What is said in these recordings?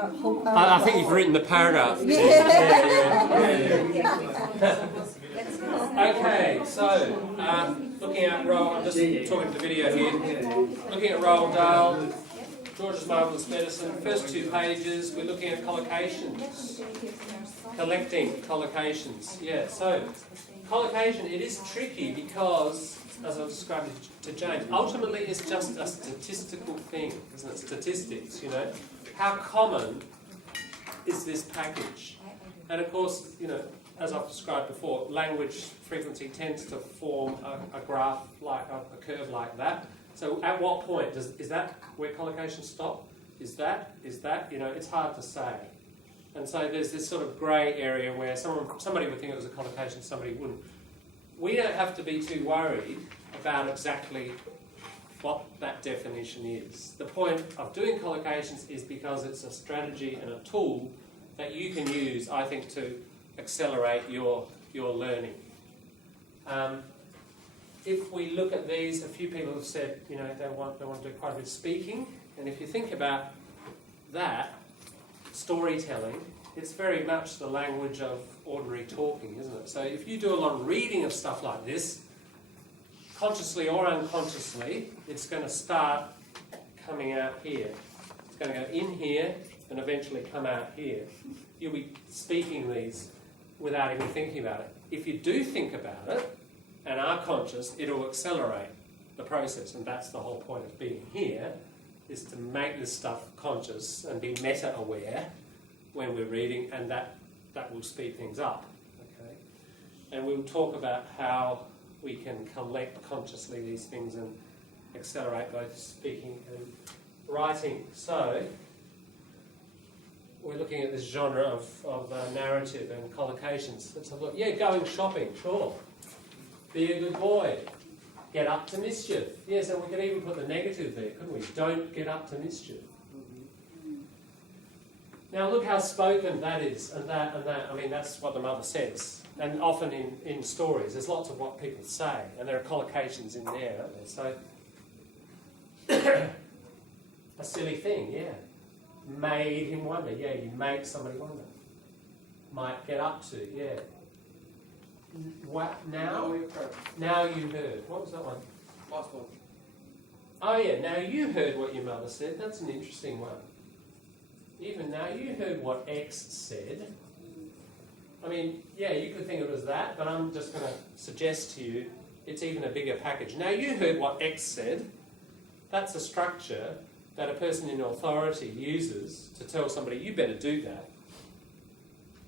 whole paragraph. I think you've written the paragraph. Okay, so looking at Roald, I'm just talking to the video here. Looking at Roald Dahl, George's Marvellous Medicine, first 2 pages, we're looking at collocations. Collecting collocations, yeah. So, collocation, it is tricky because, as I've described it to James, ultimately it's just a statistical thing, isn't it? Statistics, you know. How common is this package? And of course, you know, as I've described before, language frequency tends to form a graph, like a curve like that. So at what point, is that where collocations stop? Is that, you know, it's hard to say. And so there's this sort of grey area where somebody would think it was a collocation, somebody wouldn't. We don't have to be too worried about exactly what that definition is. The point of doing collocations is because it's a strategy and a tool that you can use, I think, to accelerate your learning. If we look at these, a few people have said, you know, they want to do quite a bit of speaking, and if you think about that, storytelling, it's very much the language of ordinary talking, isn't it? So if you do a lot of reading of stuff like this, consciously or unconsciously, it's going to start coming out here. It's going to go in here and eventually come out here. You'll be speaking these without even thinking about it. If you do think about it and are conscious, it'll accelerate the process, and that's the whole point of being here, is to make this stuff conscious and be meta-aware when we're reading, and that will speed things up. Okay? And we'll talk about how we can collect consciously these things and accelerate both speaking and writing. So, we're looking at this genre of narrative and collocations. Let's have a look. Yeah, going shopping, sure. Be a good boy. Get up to mischief. Yes, and we could even put the negative there, couldn't we? Don't get up to mischief. Now look how spoken that is, and that, and that. I mean, that's what the mother says. And often in stories, there's lots of what people say, and there are collocations in there, aren't there? So, a silly thing, yeah. Made him wonder. Yeah, you make somebody wonder. Might get up to, yeah. What now? Now you heard. What was that one? Last one. Oh yeah, now you heard what your mother said. That's an interesting one. Even now you heard what X said. I mean, yeah, you could think it was that, but I'm just going to suggest to you it's even a bigger package. Now you heard what X said. That's a structure that a person in authority uses to tell somebody, you better do that.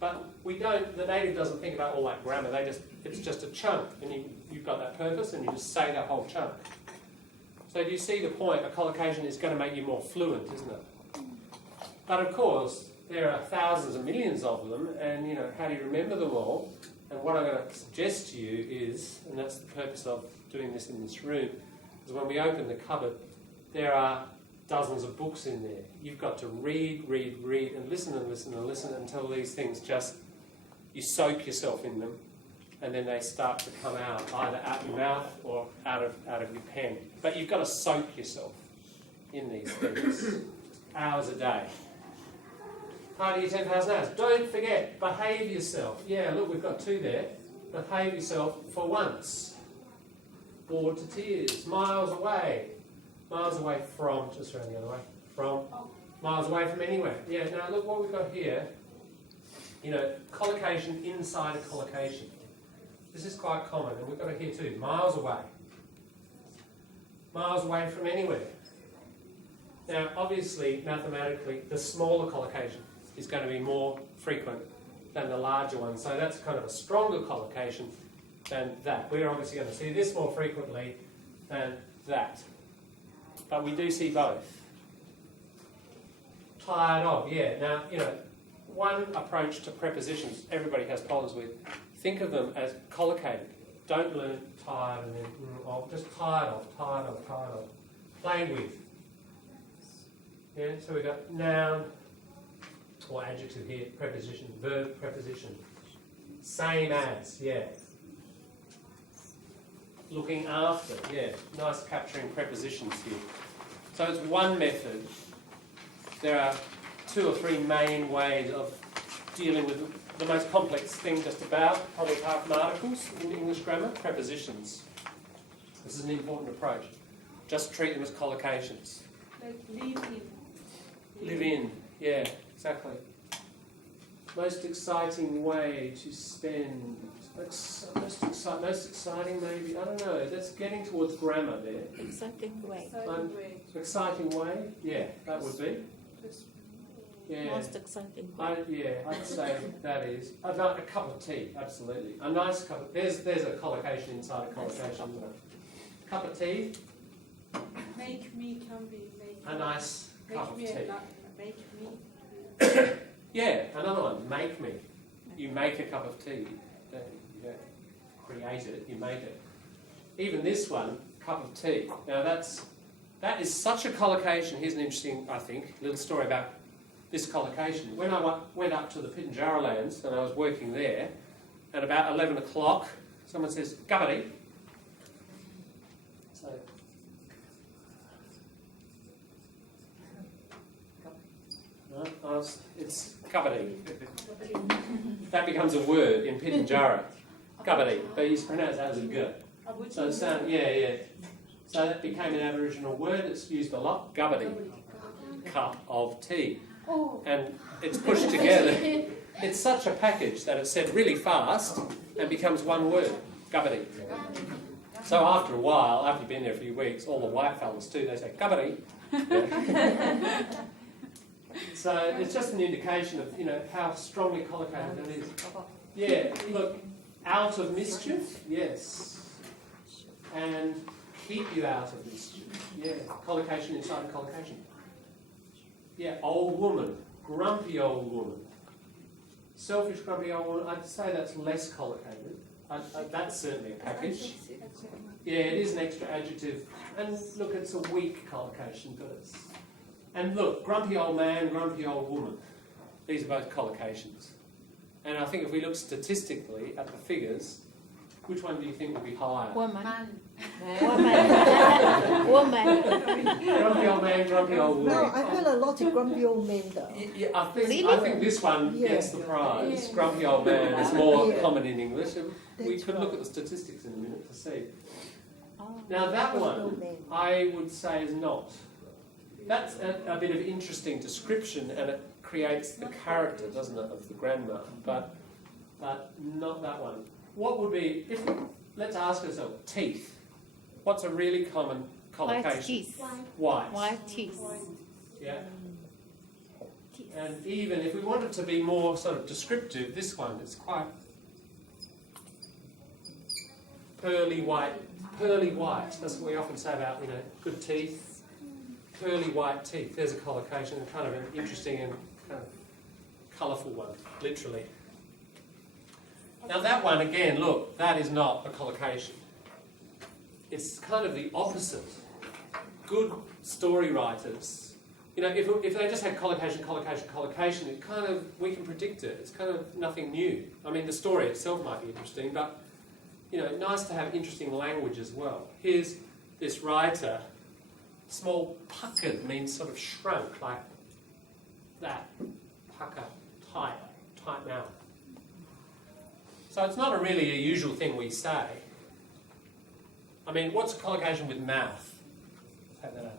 But the native doesn't think about all that grammar, it's just a chunk, and you've got that purpose, and you just say that whole chunk. So do you see the point? A collocation is going to make you more fluent, isn't it? But of course, there are thousands and millions of them, and you know, how do you remember them all? And what I'm going to suggest to you is, and that's the purpose of doing this in this room, is when we open the cupboard, there are dozens of books in there. You've got to read, and listen until these things just, you soak yourself in them, and then they start to come out, either out your mouth or out of your pen. But you've got to soak yourself in these things, hours a day. Part of your 10,000 hours. Don't forget, behave yourself. Yeah, look, we've got 2 there. Behave yourself for once. Bored to tears, miles away. Miles away from, just around the other way, from, miles away from anywhere. Yeah, now look what we've got here. You know, collocation inside a collocation. This is quite common, and we've got it here too. Miles away. Miles away from anywhere. Now, obviously, mathematically, the smaller collocation is going to be more frequent than the larger one. So that's kind of a stronger collocation than that. We're obviously going to see this more frequently than that. But we do see both. Tired of, yeah. Now, you know, one approach to prepositions everybody has problems with, think of them as collocated. Don't learn tired and then, just tired of. Played with. Yeah, so we've got noun or adjective here, preposition, verb, preposition. Same as, yeah. Looking after, yeah. Nice capturing prepositions here. So it's one method. There are 2 or 3 main ways of dealing with the most complex thing just about, probably apart from articles in English grammar, prepositions. This is an important approach. Just treat them as collocations. Like live in. Live in, yeah, exactly. Most exciting way to spend, most exciting maybe, I don't know, that's getting towards grammar there. Exciting way. Exciting way, yeah, that would be. Yeah. Most exciting way. I'd say that is. A cup of tea, absolutely. A nice cup of, there's a collocation inside a collocation, isn't it? Cup of tea. Make me can be make. A nice cup of tea. Make me. Yeah, another one. Make me. You make a cup of tea. You don't create it. You make it. Even this one, cup of tea. Now that is such a collocation. Here's an interesting, I think, little story about this collocation. When I went up to the Pitjantjatjara lands and I was working there, at about 11 o'clock, someone says, "Gabari." So, no, it's Gabari. That becomes a word in Pitjantjatjara. Gabari, but you pronounce that as a G. So So that became an Aboriginal word. It's used a lot. Gabari, cup of tea. And it's pushed together. It's such a package that it's said really fast and becomes one word, gabari. So after a while, after you've been there a few weeks, all the white fellas too, they say, gabari. So it's just an indication of, how strongly collocated that is. Yeah, look, out of mischief, yes. And keep you out of mischief. Yeah, collocation inside a collocation. Yeah, old woman, grumpy old woman. Selfish, grumpy old woman, I'd say that's less collocated. That's certainly a package. Yeah, it is an extra adjective. And look, it's a weak collocation, but it's... And look, grumpy old man, grumpy old woman. These are both collocations. And I think if we look statistically at the figures, which one do you think will be higher? Woman. Woman. Grumpy old man, grumpy old woman. No, I heard a lot of grumpy old men though. Yeah, I think this one gets the prize. Yeah. Grumpy old man is more common in English. We could look at the statistics in a minute to see. Now that one, I would say is not. That's a bit of interesting description, and it creates the character, doesn't it, of the grammar, but not that one. What would be, let's ask ourselves, teeth. What's a really common collocation? White teeth. White teeth. Yeah. And even if we wanted to be more sort of descriptive, this one is quite pearly white. Pearly white. That's what we often say about, good teeth. Pearly white teeth. There's a collocation, kind of an interesting and kind of colourful one, literally. Now that one, again, look, that is not a collocation. It's kind of the opposite. Good story writers, if they just had collocation, it kind of, we can predict it. It's kind of nothing new. I mean, the story itself might be interesting, but, nice to have interesting language as well. Here's this writer. Small puckered means sort of shrunk, like that. Pucker, tight mouth. So it's not really a usual thing we say. I mean, what's a collocation with mouth? Take that out.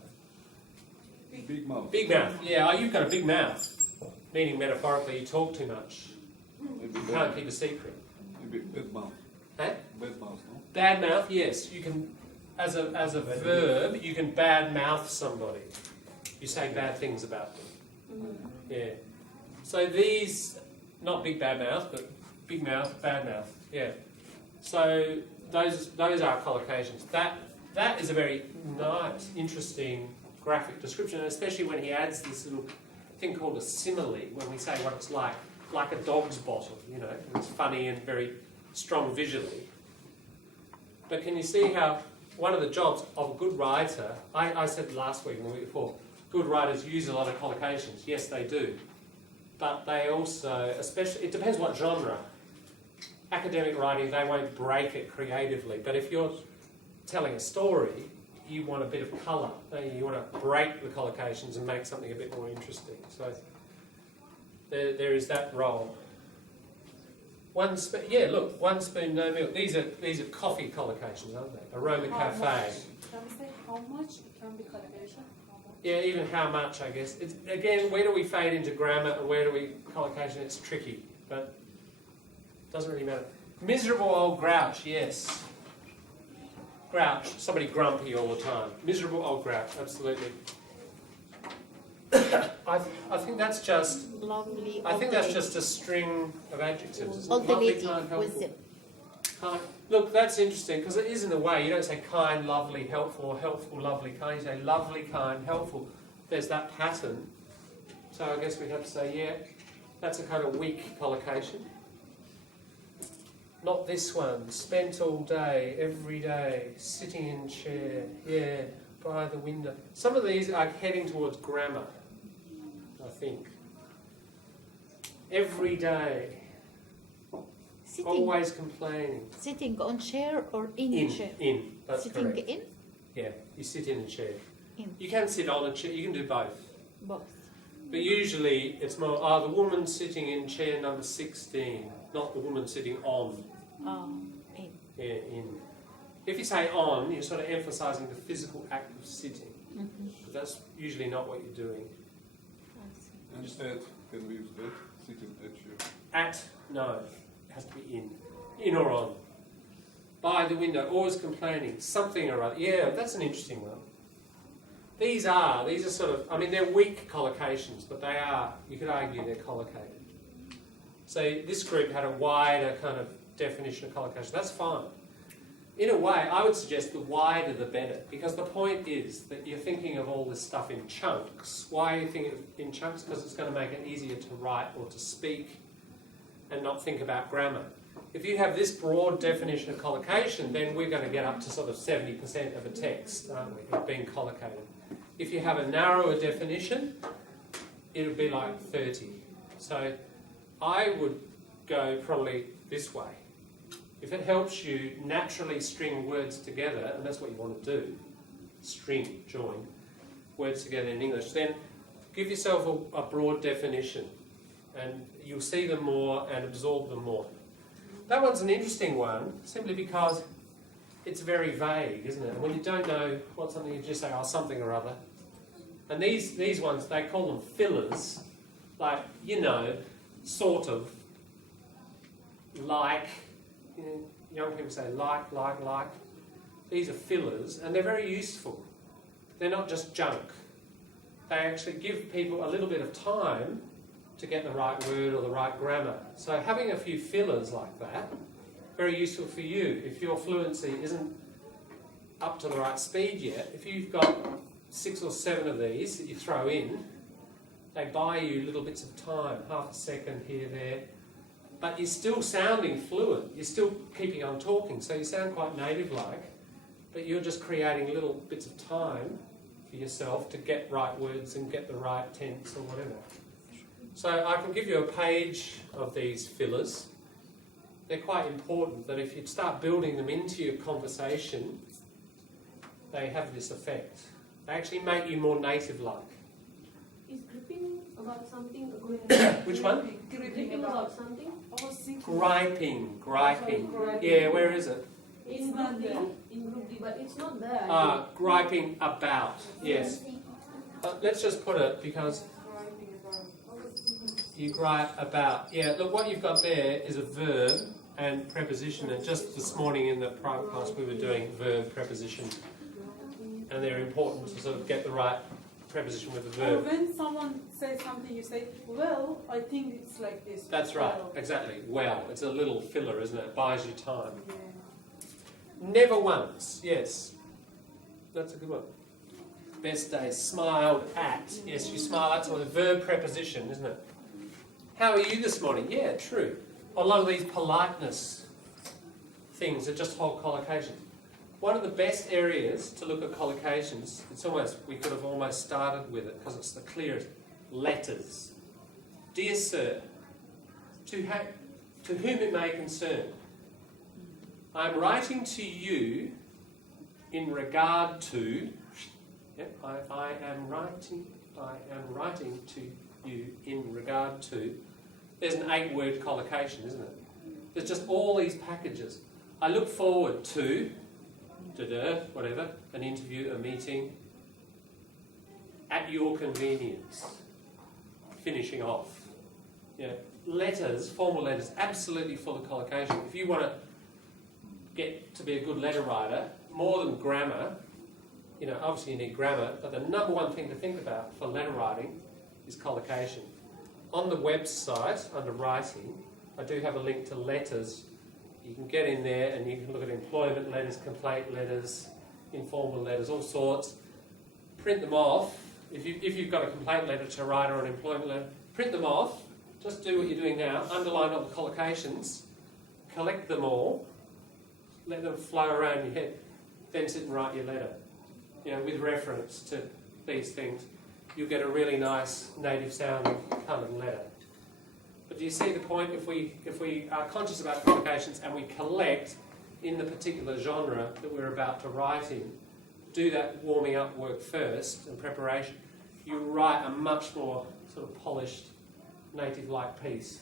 Big mouth. Big mouth. Yeah, you've got a big mouth. Meaning metaphorically, you talk too much. You can't keep a secret. Maybe bad mouth. Eh? Bad mouth, no? Bad mouth, yes. You can, as a verb, you can bad mouth somebody. You say bad things about them. Yeah. So these, not big bad mouth, but big mouth, bad mouth. Yeah. So those are collocations. That is a very nice, interesting graphic description, and especially when he adds this little thing called a simile, when we say what it's like a dog's bottom, it's funny and very strong visually. But can you see how one of the jobs of a good writer, I said last week and the week before, good writers use a lot of collocations. Yes, they do. But they also, especially, it depends what genre. Academic writing, they won't break it creatively. But if you're telling a story, you want a bit of colour. You want to break the collocations and make something a bit more interesting. So there is that role. One spoon, yeah, look, 1 spoon, no milk. These are coffee collocations, aren't they? Aroma How cafe. much? Can we say how much? It can be collocation. How much? Yeah, even how much, I guess. It's, again, where do we fade into grammar and where do we collocation? It's tricky, but it doesn't really matter. Miserable old grouch, yes. Grouch, somebody grumpy all the time. Miserable old grouch, absolutely. I think that's just. Lovely. I think that's just a string of adjectives. Isn't it? Lovely, Alternative kind, with helpful. it. Kind. Look, that's interesting because it is in a way. You don't say kind, lovely, helpful, or helpful, lovely, kind. You say lovely, kind, helpful. There's that pattern. So I guess we'd have to say, yeah, that's a kind of weak collocation. Not this one. Spent all day, every day, sitting in chair, yeah, by the window. Some of these are heading towards grammar, I think. Every day. Sitting, Always complaining. sitting on chair or in chair? In. That's Sitting correct. in? Yeah, you sit in a chair. In. You can sit on a chair, you can do both. Both. But usually it's more, the woman sitting in chair number 16, not the woman sitting on. In. Yeah, in. If you say on, you're sort of emphasising the physical act of sitting. Mm-hmm. But that's usually not what you're doing. And at, can we use at? Sitting at you. At, no, it has to be in. In or on. By the window, always complaining, something or other. Yeah, that's an interesting one. These are sort of, I mean, they're weak collocations, but they are, you could argue they're collocated. So this group had a wider kind of definition of collocation. That's fine. In a way, I would suggest the wider the better, because the point is that you're thinking of all this stuff in chunks. Why are you thinking in chunks? Because it's going to make it easier to write or to speak and not think about grammar. If you have this broad definition of collocation, then we're going to get up to sort of 70% of a text, aren't we, of being collocated. If you have a narrower definition, it'll be like 30. So I would go probably this way. If it helps you naturally string words together, and that's what you want to do, string, join, words together in English, then give yourself a broad definition and you'll see them more and absorb them more. That one's an interesting one, simply because it's very vague, isn't it? And when you don't know what something, you just say, oh, something or other. And these ones, they call them fillers, like, you know, sort of, like, you know, young people say like. These are fillers, and they're very useful. They're not just junk. They actually give people a little bit of time to get the right word or the right grammar. So having a few fillers like that, very useful for you. If your fluency isn't up to the right speed yet, if you've got 6 or 7 of these that you throw in, they buy you little bits of time, half a second here, there. But you're still sounding fluent. You're still keeping on talking, so you sound quite native-like, but you're just creating little bits of time for yourself to get right words and get the right tense or whatever. So I can give you a page of these fillers. They're quite important that if you start building them into your conversation, they have this effect. They actually make you more native-like. Is gripping about something? Which one? Gripping about something? Griping. Sorry. Yeah, where is it? In group D, but it's not there. Griping about, yes. Let's just put it, because you gripe about. Yeah, look, what you've got there is a verb and preposition, and just this morning in the private class we were doing verb, preposition, and they're important to sort of get the right preposition with the Or verb. when someone says something, you say, well, I think it's like this. That's right, Well. exactly. Well, it's a little filler, isn't it? It buys you time. Yeah. Never once, yes. That's a good one. Best day, smiled at. Yes, you smile at someone. Verb preposition, isn't it? How are you this morning? Yeah, true. A lot of these politeness things are just whole collocations. One of the best areas to look at collocations, we could have almost started with it because it's the clearest. Letters. Dear Sir, to whom it may concern, I'm writing to you in regard to. I am writing to you in regard to, there's an 8-word collocation, isn't it? There's just all these packages. I look forward to, whatever, an interview, a meeting, at your convenience, finishing off. You know, letters, formal letters, absolutely full of collocation. If you want to get to be a good letter writer, more than grammar, you know, obviously you need grammar, but the number one thing to think about for letter writing is collocation. On the website, under writing, I do have a link to letters. You can get in there and you can look at employment letters, complaint letters, informal letters, all sorts. Print them off. If you've got a complaint letter to write or an employment letter, print them off. Just do what you're doing now. Underline all the collocations. Collect them all. Let them flow around your head. Then sit and write your letter. You know, with reference to these things. You'll get a really nice native sounding kind of letter. But do you see the point? If we are conscious about collocations and we collect in the particular genre that we're about to write in, do that warming up work first and preparation, you write a much more sort of polished, native-like piece.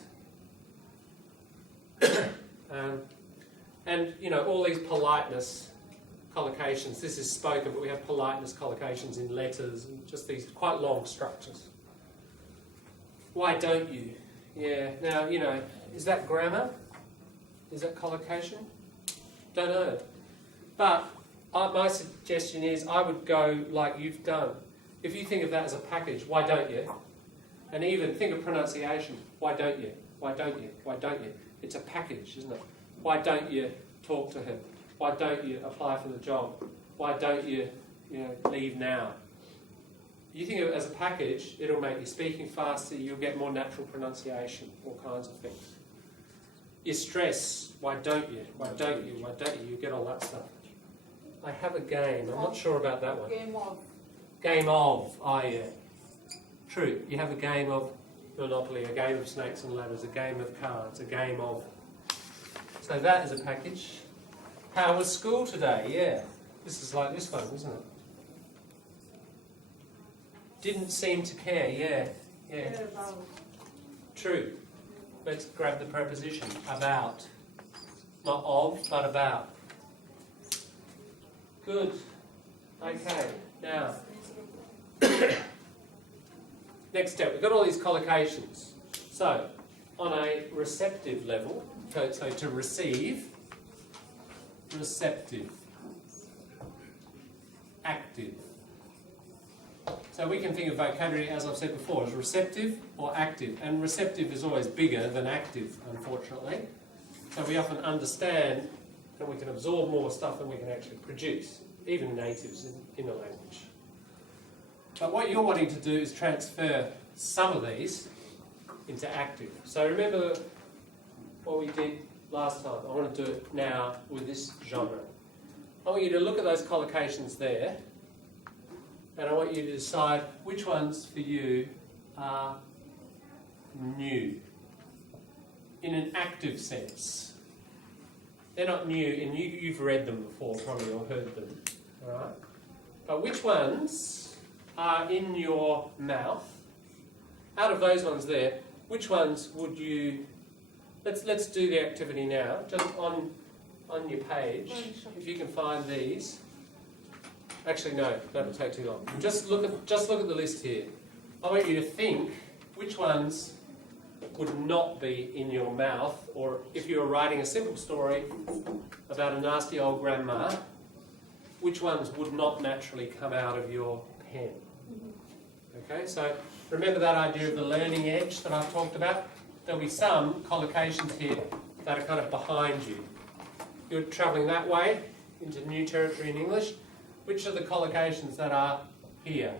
And you know, all these politeness collocations, this is spoken, but we have politeness collocations in letters and just these quite long structures. Why don't you? Yeah, now, you know, is that grammar? Is that collocation? Don't know. But my suggestion is I would go like you've done. If you think of that as a package, why don't you? And even think of pronunciation. Why don't you? Why don't you? Why don't you? It's a package, isn't it? Why don't you talk to him? Why don't you apply for the job? Why don't you leave now? You think of it as a package, it'll make you speaking faster, you'll get more natural pronunciation, all kinds of things. You stress, why don't you? Why don't you? Why don't you? You get all that stuff. I have a game, I'm not sure about that one. Game of. Game of, yeah. True, you have a game of Monopoly, a game of snakes and ladders, a game of cards, a game of... So that is a package. How was school today? Yeah. This is like this one, isn't it? Didn't seem to care, yeah. True. Let's grab the preposition, about. Not of, but about. Good. Okay, now. Next step, we've got all these collocations. So, on a receptive level, so to receive, receptive, active. So we can think of vocabulary, as I've said before, as receptive or active. And receptive is always bigger than active, unfortunately. So we often understand and we can absorb more stuff than we can actually produce, even natives in a language. But what you're wanting to do is transfer some of these into active. So remember what we did last time. I want to do it now with this genre. I want you to look at those collocations there, and I want you to decide which ones for you are new, in an active sense. They're not new, and you've read them before probably, or heard them, all right? But which ones are in your mouth? Out of those ones there, which ones would you... Let's do the activity now, just on your page, if you can find these. Actually, no, that'll take too long. Just look at the list here. I want you to think which ones would not be in your mouth, or if you were writing a simple story about a nasty old grandma, which ones would not naturally come out of your pen. Okay, so remember that idea of the learning edge that I've talked about? There'll be some collocations here that are kind of behind you. You're travelling that way into new territory in English. Which are the collocations that are here?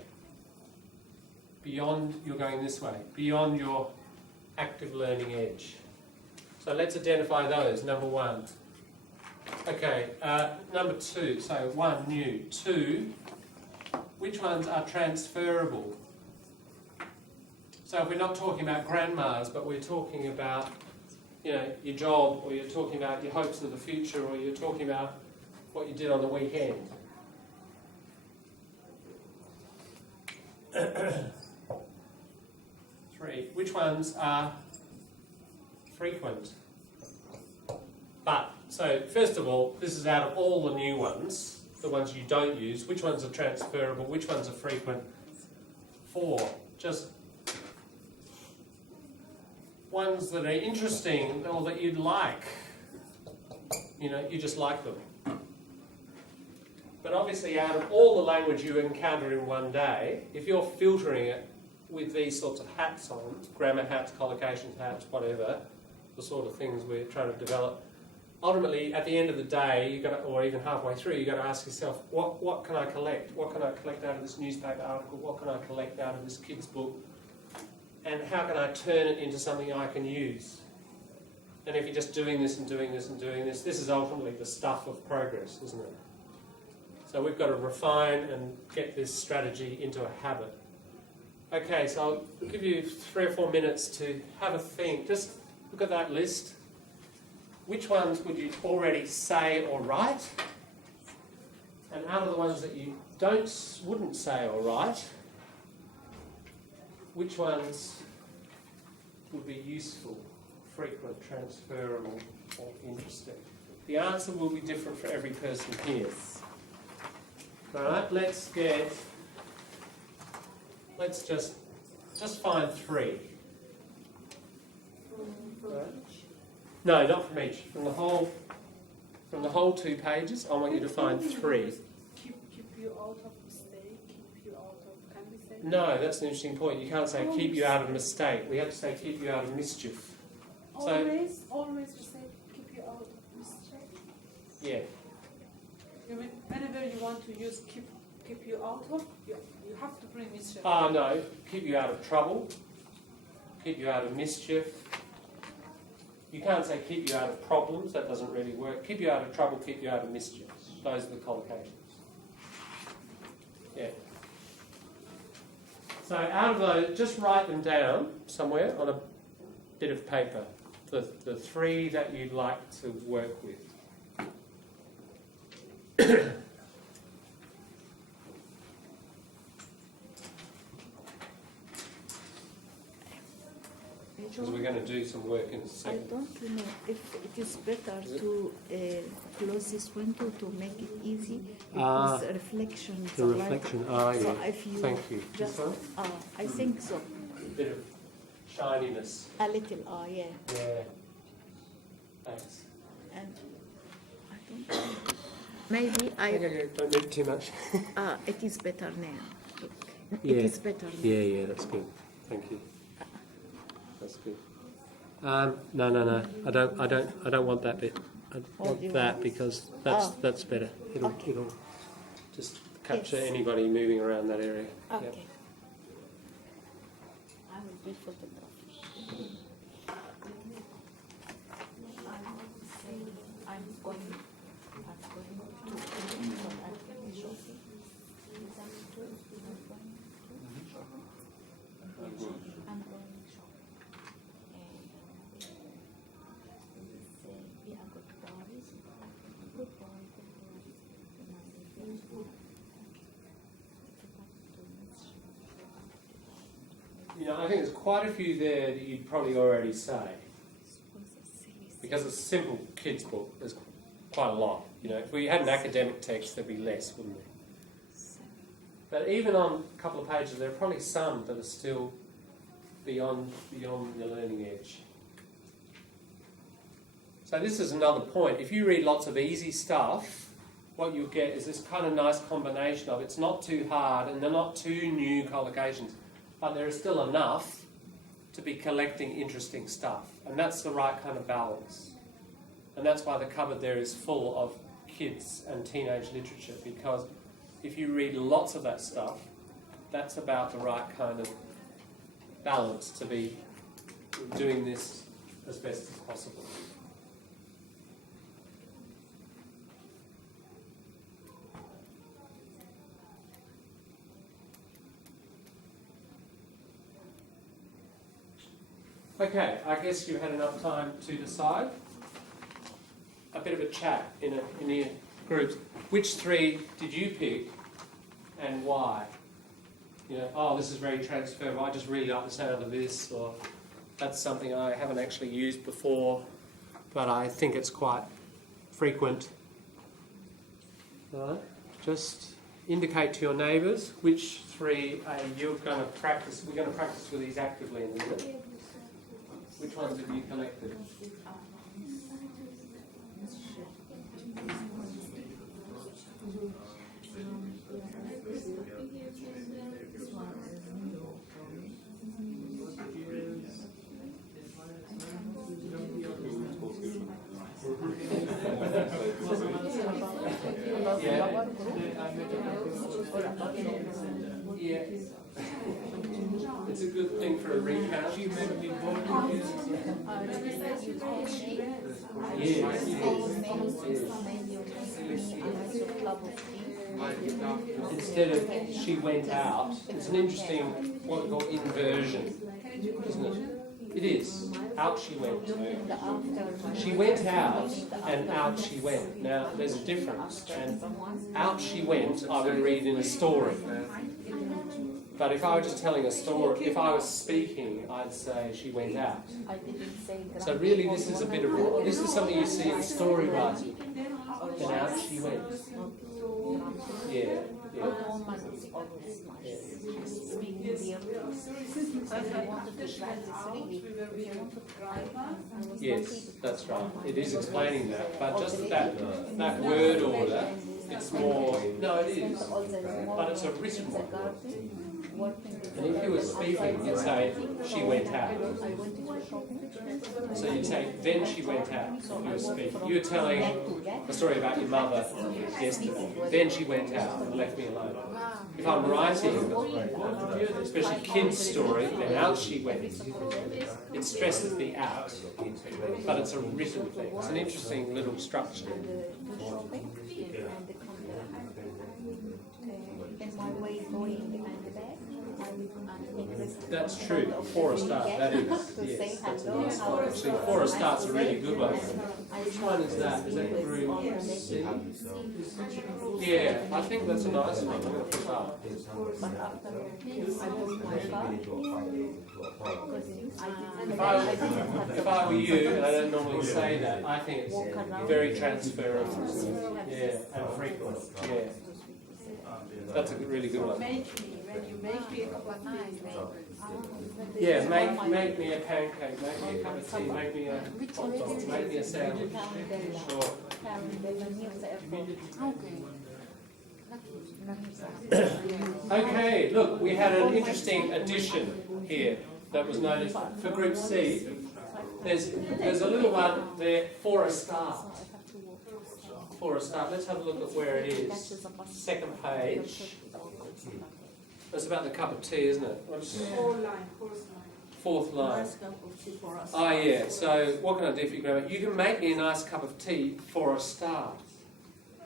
Beyond, you're going this way, beyond your active learning edge. So let's identify those, number one. Okay, number two, so one, new. Two, which ones are transferable? So if we're not talking about grandmas, but we're talking about, your job, or you're talking about your hopes of the future, or you're talking about what you did on the weekend. 3. Which ones are frequent? But, so first of all, this is out of all the new ones, the ones you don't use, which ones are transferable, which ones are frequent? 4. Just ones that are interesting or that you'd like. You know, you just like them. But obviously out of all the language you encounter in one day, if you're filtering it with these sorts of hats on, grammar hats, collocations hats, whatever, the sort of things we're trying to develop, ultimately at the end of the day, you've got to, or even halfway through, you've got to ask yourself, what can I collect? What can I collect out of this newspaper article? What can I collect out of this kid's book? And how can I turn it into something I can use? And if you're just doing this and doing this and doing this, this is ultimately the stuff of progress, isn't it? So we've got to refine and get this strategy into a habit. Okay, so I'll give you 3 or 4 minutes to have a think. Just look at that list. Which ones would you already say or write? And out of the ones that you wouldn't say or write, which ones would be useful, frequent, transferable, or interesting? The answer will be different for every person here. Alright, let's just find 3. Right. No, not from each. From the whole 2 pages, I want you to find 3. Keep you out of mistake, keep you out of, can we say? No, that's an interesting point. You can't say keep you out of mistake. We have to say keep you out of mischief. Always we say keep you out of mistake. Yeah. You mean whenever you want to use keep you out of, you have to bring mischief. No, keep you out of trouble, keep you out of mischief. You can't say keep you out of problems, that doesn't really work. Keep you out of trouble, keep you out of mischief. Those are the collocations. Yeah. So out of those, just write them down somewhere on a bit of paper, the 3 that you'd like to work with. Because we're going to do some work in a I second. don't know if it is better to close this window to make it easy because reflection is The reflection, So yeah. if you Thank you. just, This one? I think so. A bit of shininess. A little, yeah. Yeah. Thanks. And I don't know. Maybe Don't do too much. it is better now. Look. Yeah. It is better now. Yeah, that's good. Thank you. That's good. No. I don't want that bit. I What do you want that want? because Oh. that's better. It'll Okay. it'll just capture Yes. anybody moving around that area. Okay. Yep. I will be photographed. I'm going to I'm going shopping. We are good boys. Good boy, good boy. You know, I think there's quite a few there that you'd probably already say. Because it's a simple kids' book, there's quite a lot. You know, if we had an academic text, there'd be less, wouldn't there? But even on a couple of pages, there are probably some that are still beyond the learning edge. So this is another point. If you read lots of easy stuff, what you'll get is this kind of nice combination of it's not too hard and they're not too new collocations, but there is still enough to be collecting interesting stuff. And that's the right kind of balance. And that's why the cupboard there is full of kids and teenage literature, because if you read lots of that stuff, that's about the right kind of balance to be doing this as best as possible. Okay, I guess you've had enough time to decide. A bit of a chat in your groups. Which 3 did you pick and why? You know, oh, this is very transferable. I just really like the sound of this, or that's something I haven't actually used before, but I think it's quite frequent. Right? Just indicate to your neighbours which three you're going to practice. We're going to practice with these actively in a minute. Which ones have you collected? Yeah. It's a good thing for a recount. Instead of she went out, it's an interesting what we call inversion, isn't it? It is. Out she went. She went out and out she went. Now there's a difference. And out she went I would read in a story. But if I were just telling a story, if I was speaking, I'd say she went out. So really this is a bit of, this is something you see in story writing. And out she went. Yeah. Yes, that's right. It is explaining that. But just that word order, it's more, no it is, but it's a written one. And if you were speaking, you'd say, she went out. So you'd say, then she went out, if you were speaking. You were telling a story about your mother yesterday. Then she went out and left me alone. If I'm writing, especially kids' story, then out she went. It stresses the out, but it's a written thing. It's an interesting little structure. That's true. For a start, that is. Yes, that's a nice one. Actually, for a start's a really good one. Which one is that? Is that group C? Yeah, I think that's a nice one. I'm going to put that. If I were you, and I don't normally say that, I think it's very transferable. Yeah, and frequent. Yeah. That's a really good one. When you make me a cup of tea. Yeah, make me a pancake, make me a cup of tea, make me a hot dog, make me a sandwich. Sure. Okay, look, we had an interesting addition here that was noticed for Group C. There's a little one there for a start. For a start, let's have a look at where it is. Second page. That's about the cup of tea, isn't it? Fourth line. Oh yeah, so what can I do for you, Grandma? You can make me a nice cup of tea for a start.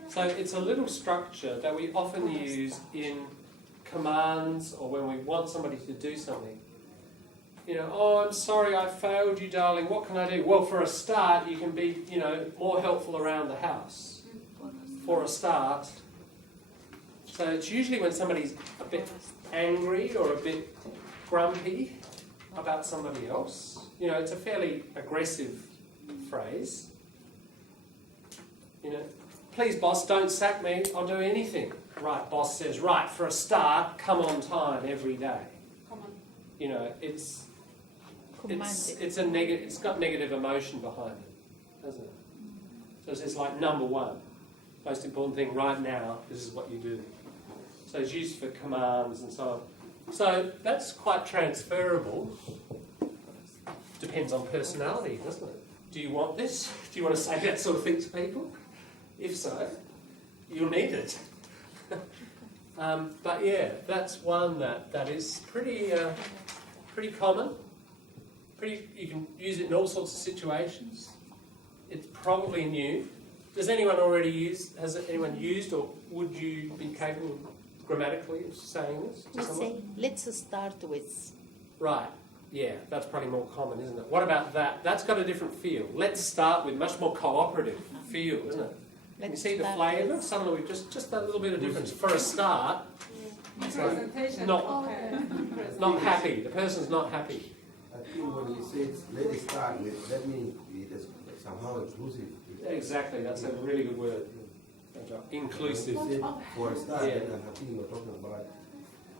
So it's a little structure that we often use in commands or when we want somebody to do something. You know, oh, I'm sorry I failed you, darling. What can I do? Well, for a start, you can be, you know, more helpful around the house. For a start. So it's usually when somebody's a bit angry or a bit grumpy about somebody else. You know, it's a fairly aggressive phrase. You know, please, boss, don't sack me. I'll do anything. Right, boss says, right, for a start, come on time every day. You know, it's a negative. It's got negative emotion behind it, doesn't it? So it's like number one, most important thing right now. This is what you do. So it's used for commands and so on. So that's quite transferable. Depends on personality, doesn't it? Do you want this? Do you want to say that sort of thing to people? If so, you'll need it. But yeah, that's one that is pretty common. You can use it in all sorts of situations. It's probably new. Has anyone used, or would you be capable grammatically of saying this to someone? Let's start with. Right. Yeah, that's probably more common, isn't it? What about that? That's got a different feel. Let's start with much more cooperative feel, isn't it? Can you see the flavour? Suddenly we've just that little bit of difference. For a start, Presentation. not- Okay. not happy. The person's not happy. I think when he says let it start with, that means it is somehow inclusive. Exactly, that's a really good word. Inclusive. He said, for a start, Yeah. then I think we're talking about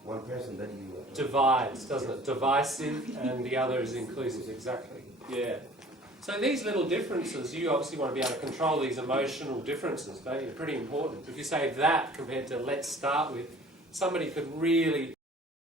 one person that you Divides, doesn't it? Divisive, and the other is inclusive, exactly. Yeah. So these little differences, you obviously want to be able to control these emotional differences, don't you? Pretty important. If you say that compared to let's start with, somebody could really